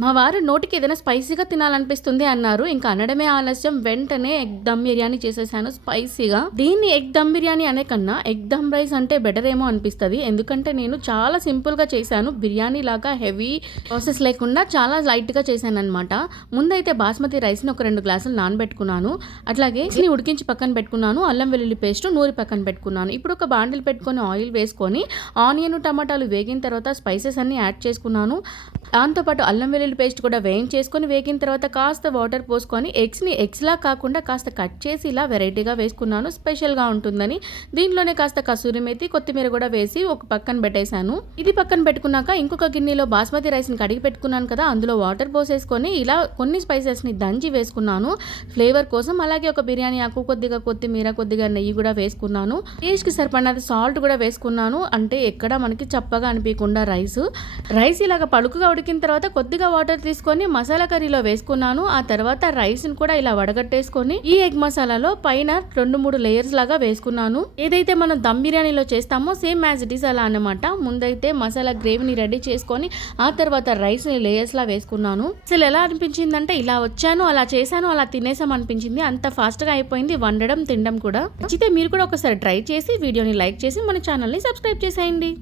మా వారు నోటికి ఏదైనా స్పైసీగా తినాలనిపిస్తుంది అన్నారు. ఇంకా అనడమే ఆలస్యం వెంటనే ఎగ్ దమ్ బిర్యానీ చేసేసాను స్పైసీగా. దీన్ని ఎగ్ దమ్ బిర్యానీ అనే కన్నా ఎగ్ దమ్ రైస్ అంటే బెటర్ ఏమో అనిపిస్తుంది. ఎందుకంటే నేను చాలా సింపుల్ గా చేశాను. బిర్యానీ లాగా హెవీ ప్రాసెస్ లేకుండా చాలా లైట్ గా చేశాను అనమాట. ముందైతే బాస్మతి రైస్ ని ఒక 2 గ్లాసులు నానబెట్టుకున్నాను. అట్లాగే ఉడికించి పక్కన పెట్టుకున్నాను. అల్లం వెల్లుల్లి పేస్ట్ నూరి పక్కన పెట్టుకున్నాను. ఇప్పుడు ఒక బాండిల్ పెట్టుకొని ఆయిల్ వేసుకొని ఆనియన్ టమాటాలు వేగిన తర్వాత స్పైసెస్ అన్ని యాడ్ చేసుకున్నాను. దాంతోపాటు అల్లం వెల్లుల్లి పేస్ట్ కూడా వేయించేసుకొని వేగిన తర్వాత కాస్త వాటర్ పోసుకొని ఎగ్స్ని ఎగ్స్లా కాకుండా కాస్త కట్ చేసి ఇలా వెరైటీగా వేసుకున్నాను. స్పెషల్గా ఉంటుందని దీంట్లోనే కాస్త కసూరి మేతి కొత్తిమీర కూడా వేసి ఒక పక్కన పెట్టేశాను. ఇది పక్కన పెట్టుకున్నాక ఇంకొక గిన్నెలో బాస్మతి రైస్ని కడిగి పెట్టుకున్నాను కదా, అందులో వాటర్ పోసేసుకొని ఇలా కొన్ని స్పైసెస్ని దంచి వేసుకున్నాను ఫ్లేవర్ కోసం. అలాగే ఒక బిర్యానీ ఆకు, కొద్దిగా కొత్తిమీర, కొద్దిగా నెయ్యి కూడా వేసుకున్నాను. టేస్ట్కి సరిపడినంత సాల్ట్ కూడా వేసుకున్నాను. అంటే ఎక్కడ మనకి చప్పగా అనిపించకుండా రైస్ ఇలాగ పలుకుగా ఉడికిన తర్వాత కొద్దిగా వాటర్ తీసుకొని మసాలా కర్రీలో వేసుకున్నాను. ఆ తర్వాత రైస్ని కూడా ఇలా వడగట్టేసుకొని ఈ ఎగ్ మసాలాలో పైన 2-3 లేయర్స్ లాగా వేసుకున్నాను. ఏదైతే మనం దమ్ బిర్యానీలో చేస్తామో సేమ్ యాజ్ ఇట్ ఈస్ అలా అన్నమాట. ముందైతే మసాలా గ్రేవీని రెడీ చేసుకొని ఆ తర్వాత రైస్ని లేయర్స్ లా వేసుకున్నాను. అసలు ఎలా అనిపించిందంటే ఇలా వచ్చాను, అలా చేశాను, అలా తినేసాం అనిపించింది. అంత ఫాస్ట్గా అయిపోయింది వండడం తినడం కూడా. నచ్చితే మీరు కూడా ఒకసారి ట్రై చేసి వీడియోని లైక్ చేసి మన ఛానల్ని సబ్స్క్రైబ్ చేసేయండి.